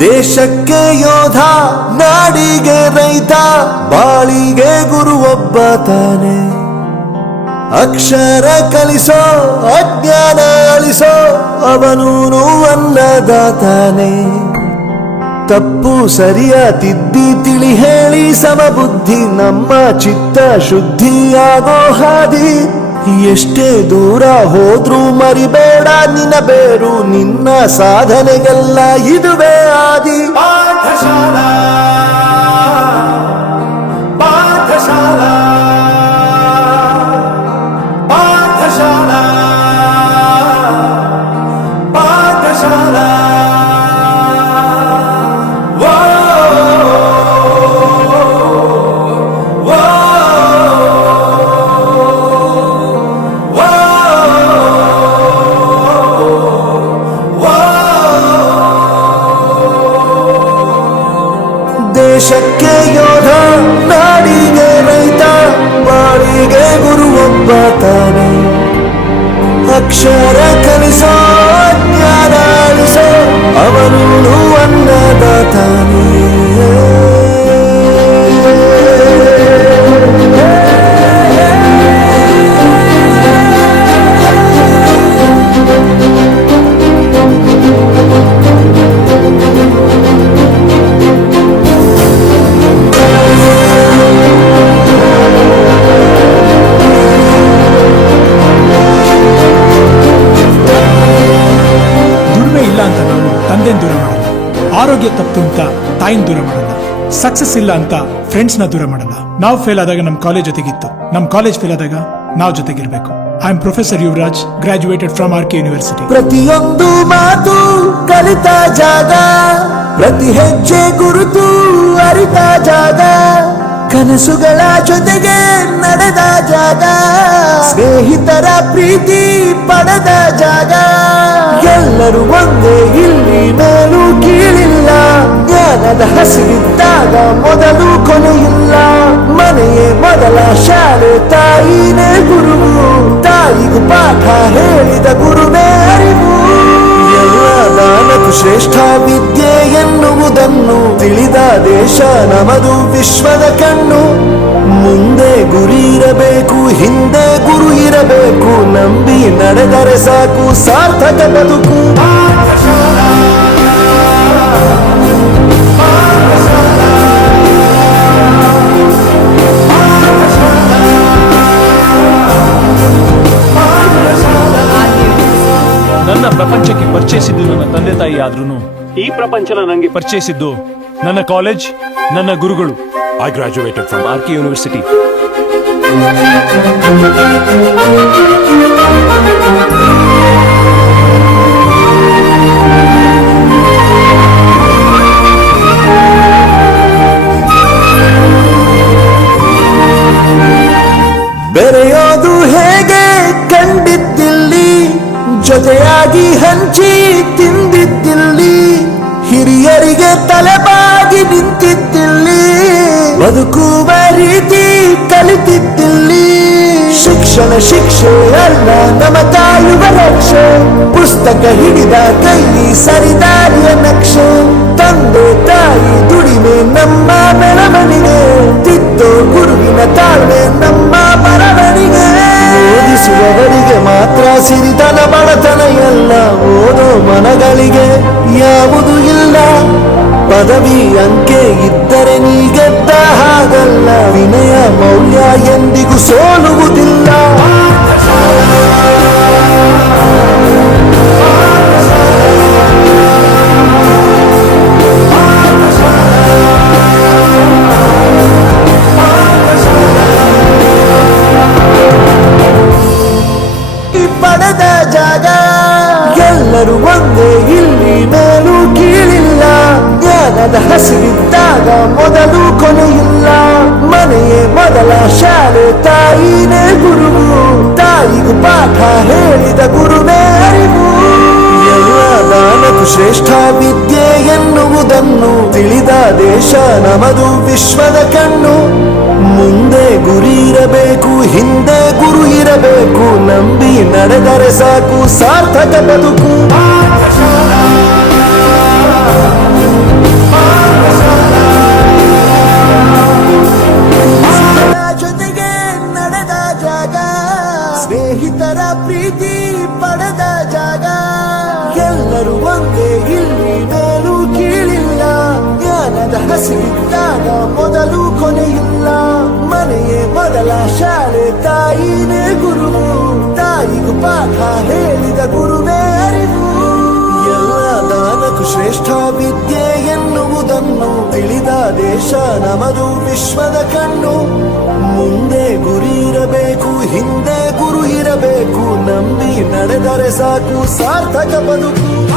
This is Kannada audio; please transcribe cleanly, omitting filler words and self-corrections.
ದೇಶಕ್ಕೆ ಯೋಧ, ನಾಡಿಗೆ ರೈತ, ಬಾಳಿಗೆ ಗುರು ಒಬ್ಬ ತಾನೆ. ಅಕ್ಷರ ಕಲಿಸೋ, ಅಜ್ಞಾನ ಅಳಿಸೋ, ಅವನೂನು ಅನ್ನದಾತಾನೆ. ತಪ್ಪು ಸರಿಯ ತಿದ್ದಿ ತಿಳಿ ಹೇಳಿ ಸಮಬುದ್ಧಿ ನಮ್ಮ ಚಿತ್ತ ಶುದ್ಧಿಯಾಗೋ ಹಾದಿ. ಎಷ್ಟೇ ದೂರ ಹೋದ್ರೂ ಮರಿಬೇಡ ನಿನ್ನ ಬೇರು, ನಿನ್ನ ಸಾಧನೆಗೆಲ್ಲ ಇದುವೇ ಆದಿ. ಪಾಠಶಾಲಾ ಪಾಠಶಾಲಾ ಪಾಠಶಾಲಾ ಪಾಠಶಾಲಾ. ದೇಶಕ್ಕೆ ಯೋಧ, ನಾಡಿಗೆ ರೈತ, ಬಾಳಿಗೆ ಗುರು ಒಬ್ಬ ತಾನೆ. ಅಕ್ಷರ ಕಲಿಸೋ, ಜ್ಞಾನ ಅಳಿಸೋ, ಅವನು ಅನ್ನದಾತಾನೆ. ದೂರ ಮಾಡಲ್ಲ, ಆರೋಗ್ಯ ತಪ್ಪು ಅಂತ ತಾಯಿನ ದೂರ ಮಾಡಲ್ಲ, ಸಕ್ಸಸ್ ಇಲ್ಲ ಅಂತ ಫ್ರೆಂಡ್ಸ್ ನ ದೂರ ಮಾಡಲ್ಲ. ನಾವು ಫೇಲ್ ಆದಾಗ ನಮ್ ಕಾಲೇಜ್ ಜೊತೆಗಿತ್ತು, ನಮ್ ಕಾಲೇಜ್ ಫೇಲ್ ಆದಾಗ ನಾವು ಜೊತೆಗಿರ್ಬೇಕು. I am professor Yuvraj, graduated from RK university. ಪ್ರತಿಯೊಂದು ಮಾತು ಕಲಿತ ಜಾಗ, ಪ್ರತಿ ಹೆಜ್ಜೆ ಗುರುತು ಅರಿತ ಜಾಗ, ಕನಸುಗಳ ಜೊತೆಗೆ ನಡೆದ ಜಾಗ, ಸ್ನೇಹಿತರ ಪ್ರೀತಿ ಪಡೆದ ಜಾಗ. ಎಲ್ಲರೂ ಒಂದೇ ಇಲ್ಲಿ, ಮೇಲೂ ಕೀಳಿಲ್ಲ, ಜ್ಞಾನದ ಹಸಿವಿದ್ದಾಗ ಮೊದಲು ಕೊನೆಯಿಲ್ಲ. ಮನೆಯೇ ಮೊದಲ ಶಾಲೆ, ತಾಯಿನೇ ಗುರುವು, ತಾಯಿಗೂ ಪಾಠ ಹೇಳಿದ ಗುರುವೇ ಅರಿವು. ಎಲ್ಲ ದಾನಕ್ಕೂ ಶ್ರೇಷ್ಠ ವಿದ್ಯೆ ಎನ್ನುವುದನ್ನು ತಿಳಿದ ದೇಶ ನಮದು, ವಿಶ್ವದ ಕಣ್ಣು. ಮುಂದೆ ಗುರಿ ಇರಬೇಕು, ಹಿಂದೆ ಗುರು ಇರಬೇಕು, ನಂಬಿ ನಡೆದರೆ ಸಾಕು ಸಾರ್ಥಕ ಬದುಕು. ನನ್ನ ಪ್ರಪಂಚಕ್ಕೆ ಪರಿಚಯಿಸಿದ್ದು ನನ್ನ ತಂದೆ ತಾಯಿ ಆದ್ರೂ ಈ ಪ್ರಪಂಚನ ನಂಗೆ ಪರಿಚಯಿಸಿದ್ದು ನನ್ನ ಕಾಲೇಜ್, ನನ್ನ ಗುರುಗಳು. I graduated from RK university. ಬೆರೆಯೋದು ಹೇಗೆ ಕಂಡಿದ್ದಿಲ್ಲಿ, ಜೊತೆಯಾಗಿ ಹಂಚಿ ತಿಂದಿದ್ದಿಲ್ಲಿ, ಹಿರಿಯರಿಗೆ ತಲೆಬಾಗಿ ನಿಂತಿದ್ದಿಲ್ಲಿ, ಬದುಕುವ ರೀತಿ ಕಲಿತಿದ್ದಿಲ್ಲಿ. ಶಿಕ್ಷಣ ಶಿಕ್ಷೆ ಅಲ್ಲ ನಮ ಕಾಯುವ ರಕ್ಷೆ, ಪುಸ್ತಕ ಹಿಡಿದ ಕೈ ಸರಿದಾರಿಯ ನಕ್ಷೆ. ತಂದೆ ತಾಯಿ ದುಡಿಮೆ ನಮ್ಮ ಬೆಳವಣಿಗೆ, ತಿದ್ದೋ ಗುರುವಿನ ತಾಳ್ಮೆ ನಮ್ಮ ಬರವಣಿಗೆ. ಓದಿಸುವವರಿಗೆ ಮಾತ್ರ ಸಿರಿತನ ಬಡತನ ಎಲ್ಲ, ಓದೋ ಮನಗಳಿಗೆ ಯಾವುದು ಇಲ್ಲ. ಪದವಿ ಅಂಕೆ ಇದ್ದರೆ ನೀ ಗೆದ್ದ ಹಾಗಲ್ಲ, ವಿನಯ ಮೌಲ್ಯ ಎಂದಿಗೂ ಸೋಲುವುದಿಲ್ಲ. ಪಡೆದ ಜಾಗ, ಎಲ್ಲರೂ ಒಂದೇ ಇಲ್ಲಿ, ಮೇಲೂ ಕೀಳಿಲ್ಲ, ಜ್ಞಾನದ ಹಸಿವಿದ್ದಾಗ ಮೊದಲು ಕೊನೆಯಿಲ್ಲ. ಮನೆಯೇ ಮೊದಲ ಶಾಲೆ, ತಾಯಿನೇ ಗುರುವು, ತಾಯಿಗೂ ಪಾಠ ಹೇಳಿದ ಗುರುವೇ ಅರಿವು. ಎಲ್ಲ ದಾನಕ್ಕೂ ಶ್ರೇಷ್ಠ ವಿದ್ಯೆ ಎನ್ನುವುದನ್ನು ತಿಳಿದ ದೇಶ ನಮದು, ವಿಶ್ವದ ಕಣ್ಣು. ಮುಂದೆ ಗುರಿ ಇರಬೇಕು, ಹಿಂದೆ ಗುರು ಇರಬೇಕು, ನಂಬಿ ನಡೆದರೆ ಸಾಕು ಸಾರ್ಥಕ ಬದುಕು. ಇಲ್ಲಿ ಮೇಲೂ ಕೀಳಿಲ್ಲ. ಜ್ಞಾನದ ಹಸಿವಿದ್ದಾಗ ಮೊದಲು ಕೊನೆಯಿಲ್ಲ. ಮನೆಯೇ ಮೊದಲ ಶಾಲೆ, ತಾಯಿನೇ ಗುರುವು. ತಾಯಿಗೂ ಪಾಠ ಹೇಳಿದ ಗುರುವೇ ಅರಿವು. ಎಲ್ಲ ದಾನಕ್ಕೂ ಶ್ರೇಷ್ಠ ವಿದ್ಯೆ ಎನ್ನುವುದನ್ನು ತಿಳಿದ ದೇಶ ನಮದು, ವಿಶ್ವದ ಕಣ್ಣು. ಮುಂದೆ ಗುರಿ ಇರಬೇಕು, ಹಿಂದೆ ಗುರು ಇರಬೇಕು. ನಂಬಿ ನಡೆದರೆ ಸಾಕು ಸಾರ್ಥಕ ಬದುಕು.